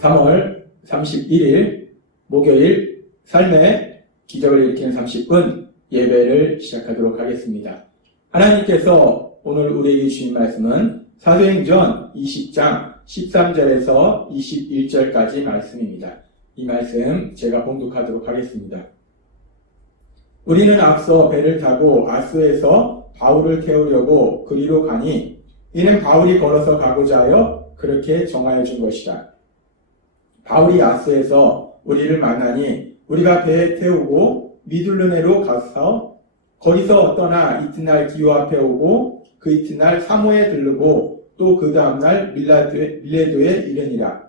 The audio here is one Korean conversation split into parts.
3월 31일 목요일 삶의 기적을 일으키는 30분 예배를 시작하도록 하겠습니다. 하나님께서 오늘 우리에게 주신 말씀은 사도행전 20장 13절에서 21절까지 말씀입니다. 이 말씀 제가 봉독하도록 하겠습니다. 우리는 앞서 배를 타고 아소에서 바울을 태우려고 그리로 가니 이는 바울이 걸어서 가고자 하여 그렇게 정하여 준 것이다. 바울이 아소에서 우리를 만나니 우리가 배에 태우고 미둘르네로 가서 거기서 떠나 이튿날 기호 앞에 오고 그 이튿날 사모에 들르고 또 그 다음날 밀레도에 이르니라.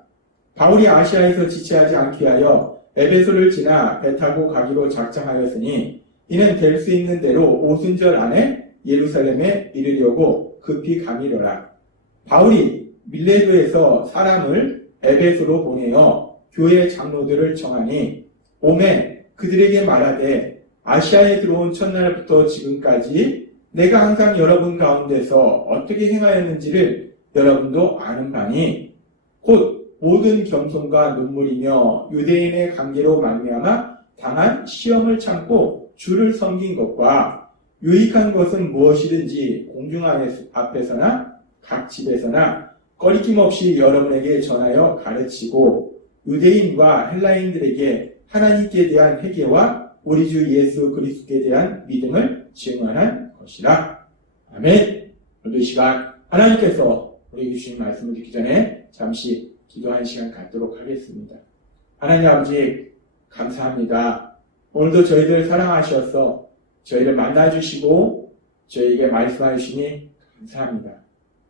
바울이 아시아에서 지체하지 않게 하여 에베소를 지나 배 타고 가기로 작정하였으니 이는 될 수 있는 대로 오순절 안에 예루살렘에 이르려고 급히 가미러라. 바울이 밀레도에서 사람을 에베소로 보내어 교회 장로들을 청하니 오매 그들에게 말하되 아시아에 들어온 첫날부터 지금까지 내가 항상 여러분 가운데서 어떻게 행하였는지를 여러분도 아는 바니 곧 모든 겸손과 눈물이며 유대인의 관계로 말미암아 당한 시험을 참고 주를 섬긴 것과 유익한 것은 무엇이든지 공중 앞에서나 각 집에서나 꺼리낌 없이 여러분에게 전하여 가르치고 유대인과 헬라인들에게 하나님께 대한 회개와 우리 주 예수 그리스도에 대한 믿음을 증언한 것이라. 아멘. 오늘도 이 시간 하나님께서 우리에게 주신 말씀을 듣기 전에 잠시 기도하는 시간 갖도록 하겠습니다. 하나님 아버지 감사합니다. 오늘도 저희들 사랑하셔서 저희를 만나주시고 저희에게 말씀하시니 감사합니다.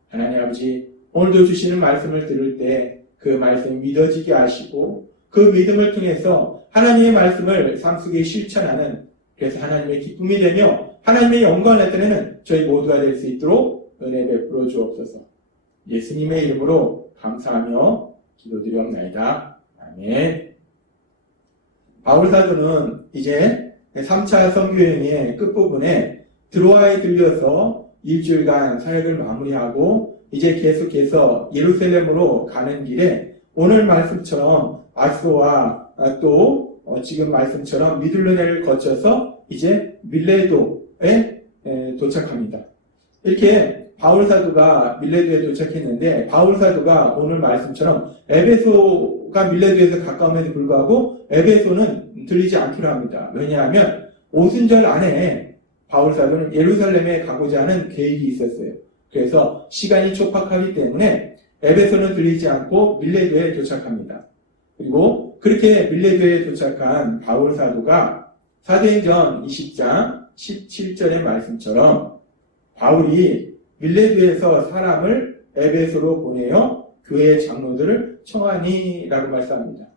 하나님 아버지 오늘도 주시는 말씀을 들을 때 그 말씀이 믿어지게 하시고 그 믿음을 통해서 하나님의 말씀을 삶 속에 실천하는 그래서 하나님의 기쁨이 되며 하나님의 영광을 나타내는 저희 모두가 될 수 있도록 은혜 베풀어 주옵소서. 예수님의 이름으로 감사하며 기도드리옵나이다. 아멘. 바울 사도는 이제 3차 선교여행의 끝부분에 드로아에 들려서 일주일간 사역을 마무리하고 이제 계속해서 예루살렘으로 가는 길에 오늘 말씀처럼 아소와 또 지금 말씀처럼 미둘르네를 거쳐서 이제 밀레도에 도착합니다. 이렇게 바울 사도가 밀레도에 도착했는데 바울 사도가 오늘 말씀처럼 에베소가 밀레도에서 가까움에도 불구하고 에베소는 들리지 않기로 합니다. 왜냐하면 오순절 안에 바울 사도는 예루살렘에 가고자 하는 계획이 있었어요. 그래서 시간이 촉박하기 때문에 에베소는 들리지 않고 밀레도에 도착합니다. 그리고 그렇게 밀레도에 도착한 바울 사도가 사도행전 20장 17절의 말씀처럼 바울이 밀레도에서 사람을 에베소로 보내어 교회 장로들을 청하니라고 말씀합니다.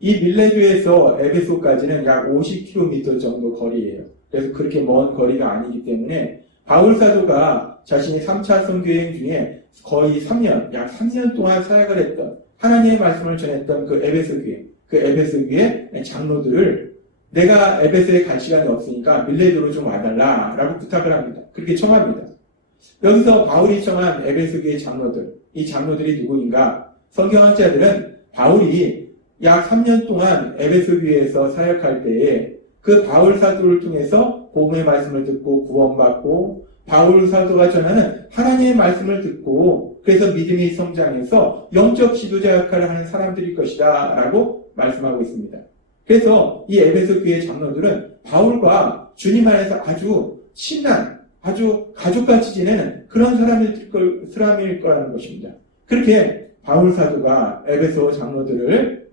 이 밀레도에서 에베소까지는 약 50km 정도 거리예요. 그래서 그렇게 먼 거리가 아니기 때문에 바울 사도가 자신이 3차 선교여행 중에 거의 3년, 약 3년 동안 사역을 했던 하나님의 말씀을 전했던 그 에베소 교회 장로들을 내가 에베소에 갈 시간이 없으니까 밀레도로 좀 와달라 라고 부탁을 합니다. 그렇게 청합니다. 여기서 바울이 청한 에베소 교회 장로들, 이 장로들이 누구인가? 성경학자들은 바울이 약 3년 동안 에베소 교회에서 사역할 때에 그 바울 사도를 통해서 복음의 말씀을 듣고 구원받고 바울 사도가 전하는 하나님의 말씀을 듣고 그래서 믿음이 성장해서 영적 지도자 역할을 하는 사람들일 것이다 라고 말씀하고 있습니다. 그래서 이 에베소 교회 장로들은 바울과 주님 안에서 아주 친한 아주 가족같이 지내는 그런 사람일 거라는 것입니다. 그렇게 바울 사도가 에베소 장로들을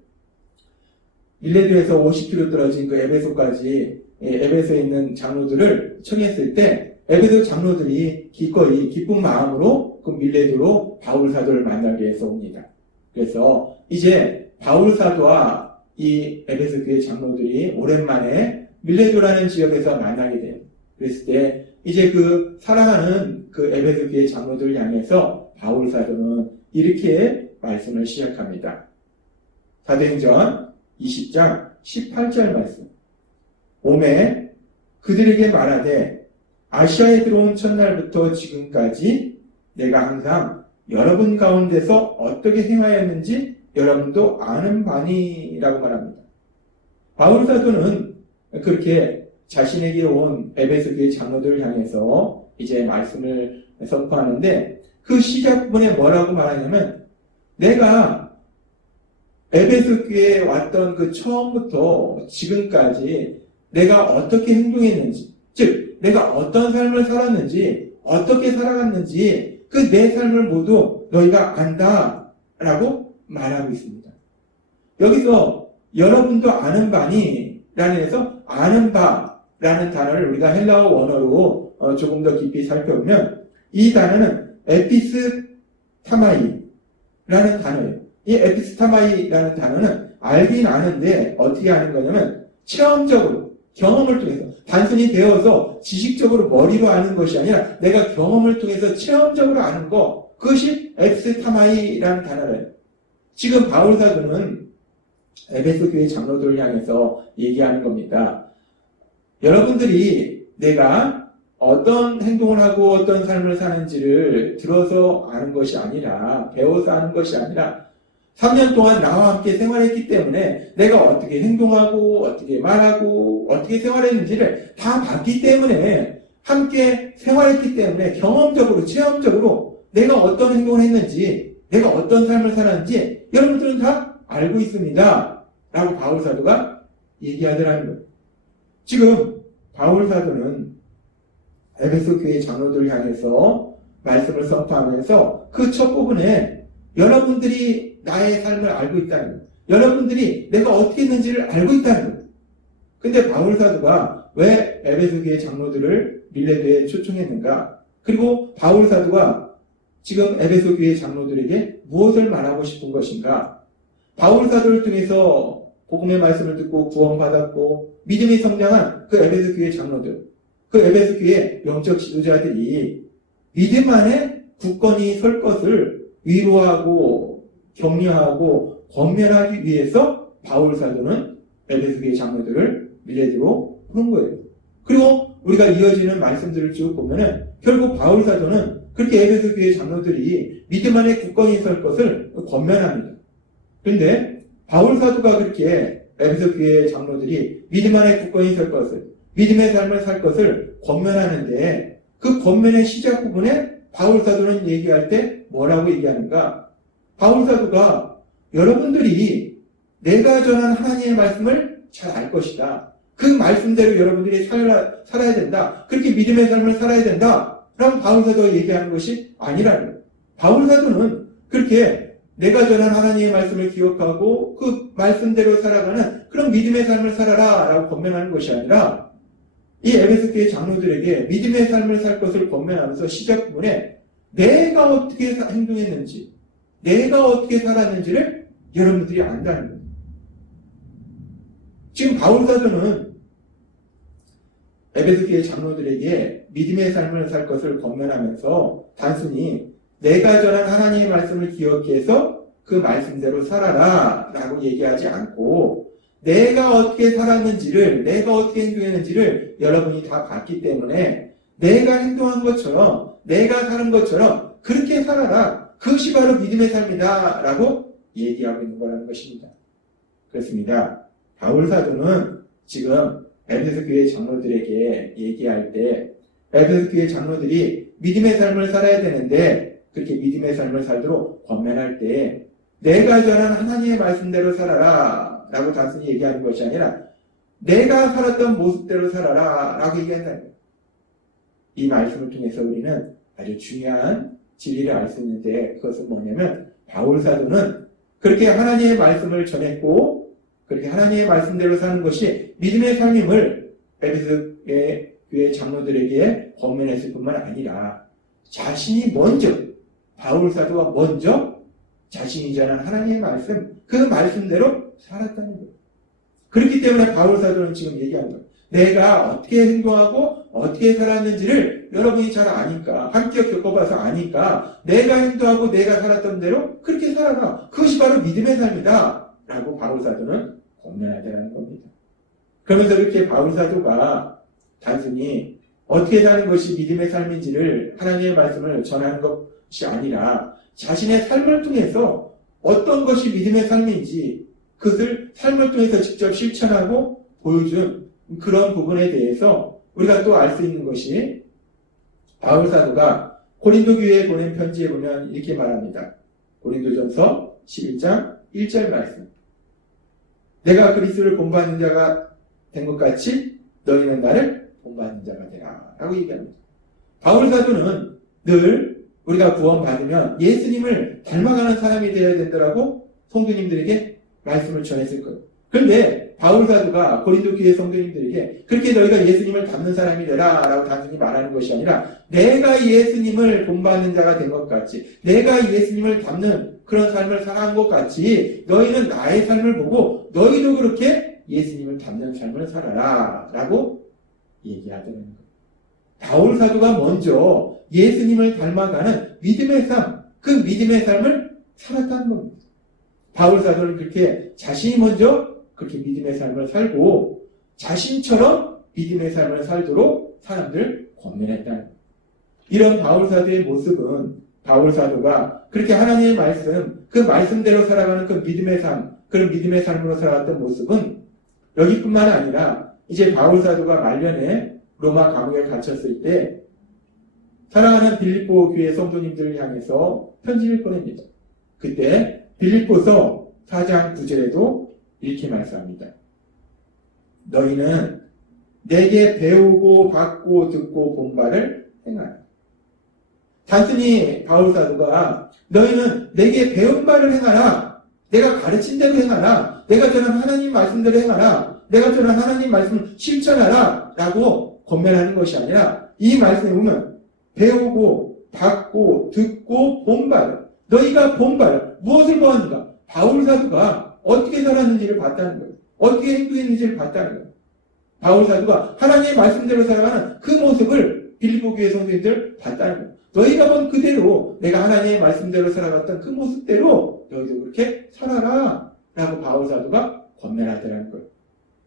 밀레도에서 50km 떨어진 그 에베소까지 에베소에 있는 장로들을 청했을 때 에베소 장로들이 기꺼이 기쁜 마음으로 그 밀레도로 바울 사도를 만나기 위해서 옵니다. 그래서 이제 바울 사도와 이 에베소 교회 장로들이 오랜만에 밀레도라는 지역에서 만나게 돼요. 그랬을 때 이제 그 사랑하는 그 에베소 교회 장로들을 향해서 바울 사도는 이렇게 말씀을 시작합니다. 사도행전 20장 18절 말씀. 오매 그들에게 말하되 아시아에 들어온 첫날부터 지금까지 내가 항상 여러분 가운데서 어떻게 행하였는지 여러분도 아는 바니라고 말합니다. 바울 사도는 그렇게 자신에게 온 에베소 교회 장로들을 향해서 이제 말씀을 선포하는데 그 시작 부분에 뭐라고 말하냐면 내가 에베소 교회에 왔던 그 처음부터 지금까지 내가 어떻게 행동했는지, 즉 내가 어떤 삶을 살았는지, 어떻게 살아갔는지 그 내 삶을 모두 너희가 안다라고 말하고 있습니다. 여기서 여러분도 아는 바니 라는 데서 아는 바라는 단어를 우리가 헬라어 원어로 조금 더 깊이 살펴보면 이 단어는 에피스타마이라는 단어예요. 이 에피스타마이라는 단어는 알긴 아는데 어떻게 아는 거냐면 체험적으로 경험을 통해서 단순히 배워서 지식적으로 머리로 아는 것이 아니라 내가 경험을 통해서 체험적으로 아는 것, 그것이 에피스타마이라는 단어예요. 지금 바울 사도는 에베소 교회 장로들을 향해서 얘기하는 겁니다. 여러분들이 내가 어떤 행동을 하고 어떤 삶을 사는지를 들어서 아는 것이 아니라, 배워서 아는 것이 아니라 3년 동안 나와 함께 생활했기 때문에 내가 어떻게 행동하고 어떻게 말하고 어떻게 생활했는지를 다 봤기 때문에, 함께 생활했기 때문에 경험적으로 체험적으로 내가 어떤 행동을 했는지, 내가 어떤 삶을 살았는지 여러분들은 다 알고 있습니다 라고 바울 사도가 얘기하더라는 거예요. 지금 바울 사도는 에베소 교회 장로들을 향해서 말씀을 선포하면서 그 첫 부분에 여러분들이 나의 삶을 알고 있다는 거예요. 여러분들이 내가 어떻게 했는지를 알고 있다는 거예요. 근데 바울 사도가 왜 에베소 교회 장로들을 밀레도에 초청했는가? 그리고 바울 사도가 지금 에베소 교회 장로들에게 무엇을 말하고 싶은 것인가? 바울 사도를 통해서 복음의 말씀을 듣고 구원받았고 믿음이 성장한 그 에베소 교회 장로들, 그 에베소 교회 영적 지도자들이 믿음 안에 굳건히 설 것을 위로하고 격려하고 권면하기 위해서 바울 사도는 에베소 교회 장로들을 밀레도로 부른 거예요. 그리고 우리가 이어지는 말씀들을 쭉 보면은 결국 바울 사도는 그렇게 에베소 교회 장로들이 믿음 안에 굳건히 설 것을 권면합니다. 그런데 바울 사도가 그렇게 에베소 교회 장로들이 믿음 안에 굳건히 설 것을, 믿음의 삶을 살 것을 권면하는데 그 권면의 시작 부분에 바울 사도는 얘기할 때 뭐라고 얘기하는가? 바울 사도가 여러분들이 내가 전한 하나님의 말씀을 잘 알 것이다. 그 말씀대로 여러분들이 살아야 된다. 그렇게 믿음의 삶을 살아야 된다. 라고 바울 사도가 얘기하는 것이 아니라는 거예요. 바울 사도는 그렇게 내가 전한 하나님의 말씀을 기억하고 그 말씀대로 살아가는 그런 믿음의 삶을 살아라 라고 권면하는 것이 아니라 이 에베소 교회 장로들에게 믿음의 삶을 살 것을 권면하면서 시작 부분에 내가 어떻게 행동했는지, 내가 어떻게 살았는지를 여러분들이 안다는 거예요. 지금 바울 사도는 에베소 교회 장로들에게 믿음의 삶을 살 것을 권면하면서 단순히 내가 전한 하나님의 말씀을 기억해서 그 말씀대로 살아라 라고 얘기하지 않고 내가 어떻게 살았는지를, 내가 어떻게 행동했는지를 여러분이 다 봤기 때문에 내가 행동한 것처럼, 내가 사는 것처럼 그렇게 살아라. 그것이 바로 믿음의 삶이다 라고 얘기하고 있는 거라는 것입니다. 그렇습니다. 바울 사도는 지금 에베소 교회 장로들에게 얘기할 때 에베소 교회 장로들이 믿음의 삶을 살아야 되는데 그렇게 믿음의 삶을 살도록 권면할 때 내가 전한 하나님의 말씀대로 살아라 라고 단순히 얘기하는 것이 아니라 내가 살았던 모습대로 살아라 라고 얘기한다는 거예요. 이 말씀을 통해서 우리는 아주 중요한 진리를 알 수 있는데 그것은 뭐냐면 바울 사도는 그렇게 하나님의 말씀을 전했고 그렇게 하나님의 말씀대로 사는 것이 믿음의 삶임을 에베소의 교회 장로들에게 권면했을 뿐만 아니라 자신이 먼저, 바울 사도가 먼저 자신이 전한 하나님의 말씀, 그 말씀대로 살았다는 거예요. 그렇기 때문에 바울 사도는 지금 얘기하는 거예요. 내가 어떻게 행동하고 어떻게 살았는지를 여러분이 잘 아니까, 함께 겪어봐서 아니까 내가 행동하고 내가 살았던 대로 그렇게 살아가. 그것이 바로 믿음의 삶이다 라고 바울 사도는 권면하자는 겁니다. 그러면서 이렇게 바울 사도가 단순히 어떻게 사는 것이 믿음의 삶인지를 하나님의 말씀을 전하는 것이 아니라 자신의 삶을 통해서 어떤 것이 믿음의 삶인지 그것을 삶을 통해서 직접 실천하고 보여준 그런 부분에 대해서 우리가 또 알 수 있는 것이 바울 사도가 고린도 교회에 보낸 편지에 보면 이렇게 말합니다. 고린도전서 11장 1절 말씀. 내가 그리스도를 본받는 자가 된 것 같이 너희는 나를 본받는 자가 되라 라고 얘기합니다. 바울 사도는 늘 우리가 구원받으면 예수님을 닮아가는 사람이 되어야 된다라고 성도님들에게 말씀을 전했을 거예요. 그런데 바울 사도가 고린도 교회 성도님들에게 그렇게 너희가 예수님을 닮는 사람이 되라 라고 단순히 말하는 것이 아니라 내가 예수님을 본받는 자가 된 것 같이 내가 예수님을 닮는 그런 삶을 살아간 것 같이 너희는 나의 삶을 보고 너희도 그렇게 예수님을 닮는 삶을 살아라 라고 얘기하더라는 거예요. 바울 사도가 먼저 예수님을 닮아가는 믿음의 삶, 그 믿음의 삶을 살았다는 겁니다. 바울 사도는 그렇게 자신이 먼저 그렇게 믿음의 삶을 살고 자신처럼 믿음의 삶을 살도록 사람들을 권면했다는 거예요. 이런 바울 사도의 모습은 바울 사도가 그렇게 하나님의 말씀, 그 말씀대로 살아가는 그 믿음의 삶, 그런 믿음의 삶으로 살아갔던 모습은 여기뿐만 아니라 이제 바울 사도가 말년에 로마 감옥에 갇혔을 때 사랑하는 빌립보 교회 성도님들을 향해서 편지를 보냅니다. 그때 빌립보서 4장 9절에도 이렇게 말씀합니다. 너희는 내게 배우고 받고 듣고 본 바를 행하라. 단순히 바울 사도가 너희는 내게 배운 바를 행하라. 내가 가르친 대로 행하라. 내가 전한 하나님 말씀대로 행하라. 내가 전한 하나님 말씀을 실천하라. 라고 권면하는 것이 아니라 이 말씀에 보면 배우고 받고 듣고 본 바를 너희가 본 바를 무엇을 보았는가? 바울 사도가 어떻게 살았는지를 봤다는 거예요. 어떻게 행동했는지를 봤다는 거예요. 바울 사도가 하나님의 말씀대로 살아가는 그 모습을 빌립보 교회 성도님들 봤다는 거예요. 너희가 본 그대로 내가 하나님의 말씀대로 살아갔던 그 모습대로 너희도 그렇게 살아라 라고 바울 사도가 권면하더라는 거예요.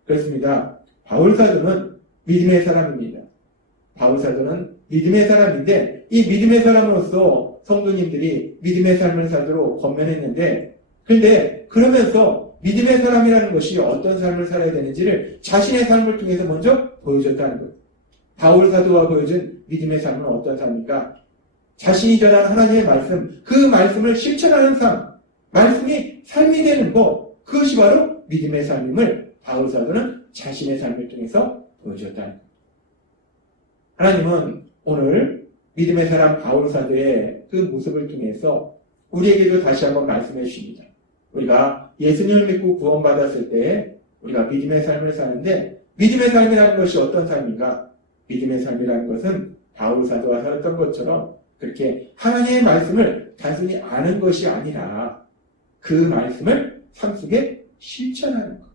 그렇습니다. 바울 사도는 믿음의 사람입니다. 바울 사도는 믿음의 사람인데 이 믿음의 사람으로서 성도님들이 믿음의 삶을 살도록 권면했는데 그런데 그러면서 믿음의 사람이라는 것이 어떤 삶을 살아야 되는지를 자신의 삶을 통해서 먼저 보여줬다는 거예요. 바울 사도가 보여준 믿음의 삶은 어떤 삶입니까? 자신이 전한 하나님의 말씀, 그 말씀을 실천하는 삶, 말씀이 삶이 되는 것, 그것이 바로 믿음의 삶임을 바울 사도는 자신의 삶을 통해서 보여줬다는 거예요. 하나님은 오늘 믿음의 사람 바울 사도의 그 모습을 통해서 우리에게도 다시 한번 말씀해 주십니다. 우리가 예수님을 믿고 구원받았을 때 우리가 믿음의 삶을 사는데 믿음의 삶이라는 것이 어떤 삶인가? 믿음의 삶이라는 것은 바울 사도가 살았던 것처럼 그렇게 하나님의 말씀을 단순히 아는 것이 아니라 그 말씀을 삶 속에 실천하는 것.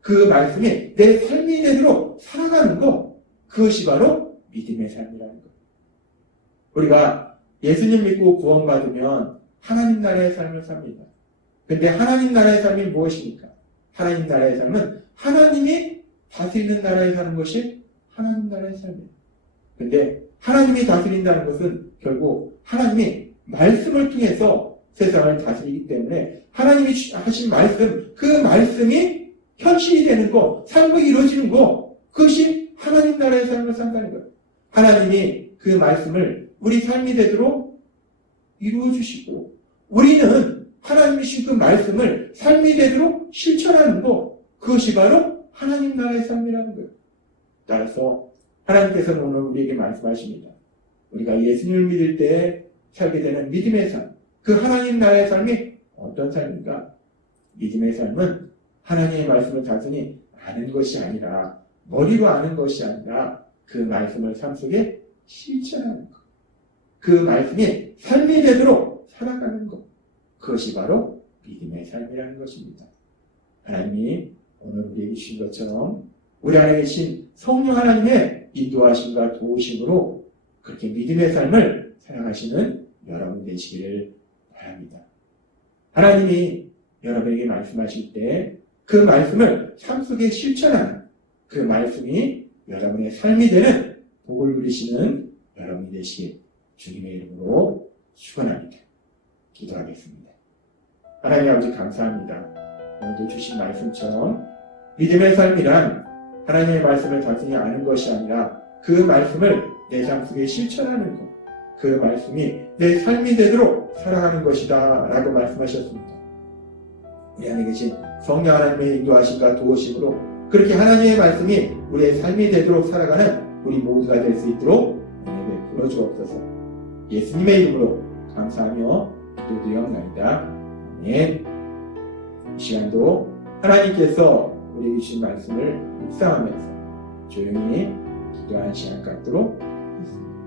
그 말씀이 내 삶이 되도록 살아가는 것. 그것이 바로 믿음의 삶이라는 것. 우리가 예수님 믿고 구원받으면 하나님 나라의 삶을 삽니다. 근데 하나님 나라의 삶이 무엇입니까? 하나님 나라의 삶은 하나님이 다스리는 나라에 사는 것이 하나님 나라의 삶이에요. 근데 하나님이 다스린다는 것은 결국 하나님이 말씀을 통해서 세상을 다스리기 때문에 하나님이 하신 말씀, 그 말씀이 현실이 되는 것, 삶이 이루어지는 것, 그것이 하나님 나라의 삶을 산다는 거예요. 하나님이 그 말씀을 우리 삶이 되도록 이루어 주시고 우리는 하나님이 주신 그 말씀을 삶이 되도록 실천하는 것, 그것이 바로 하나님 나라의 삶이라는 거예요. 따라서 하나님께서는 오늘 우리에게 말씀하십니다. 우리가 예수님을 믿을 때 살게 되는 믿음의 삶, 그 하나님 나라의 삶이 어떤 삶인가? 믿음의 삶은 하나님의 말씀을 단순히 아는 것이 아니라 머리로 아는 것이 아니라 그 말씀을 삶 속에 실천하는 것. 그 말씀이 삶이 되도록 살아가는 것. 그것이 바로 믿음의 삶이라는 것입니다. 하나님이 오늘 우리에게 주신 것처럼 우리 안에 계신 성령 하나님의 인도하심과 도우심으로 그렇게 믿음의 삶을 살아가시는 여러분 되시기를 바랍니다. 하나님이 여러분에게 말씀하실 때 그 말씀을 삶 속에 실천하는 그 말씀이 여러분의 삶이 되는 복을 누리시는 여러분이 되시길 주님의 이름으로 축원합니다. 기도하겠습니다. 하나님 아버지 감사합니다. 오늘도 주신 말씀처럼 믿음의 삶이란 하나님의 말씀을 단순히 아는 것이 아니라 그 말씀을 내 삶 속에 실천하는 것, 그 말씀이 내 삶이 되도록 살아가는 것이다 라고 말씀하셨습니다. 우리 안에 계신 성령 하나님의 인도하심과 도우심으로 그렇게 하나님의 말씀이 우리의 삶이 되도록 살아가는 우리 모두가 될 수 있도록 은혜 베풀어 주옵소서. 예수님의 이름으로 감사하며 기도드리옵나이다. 아멘. 이 시간도 하나님께서 우리에게 주신 말씀을 묵상하면서 조용히 기도하는 시간 갖도록 하겠습니다.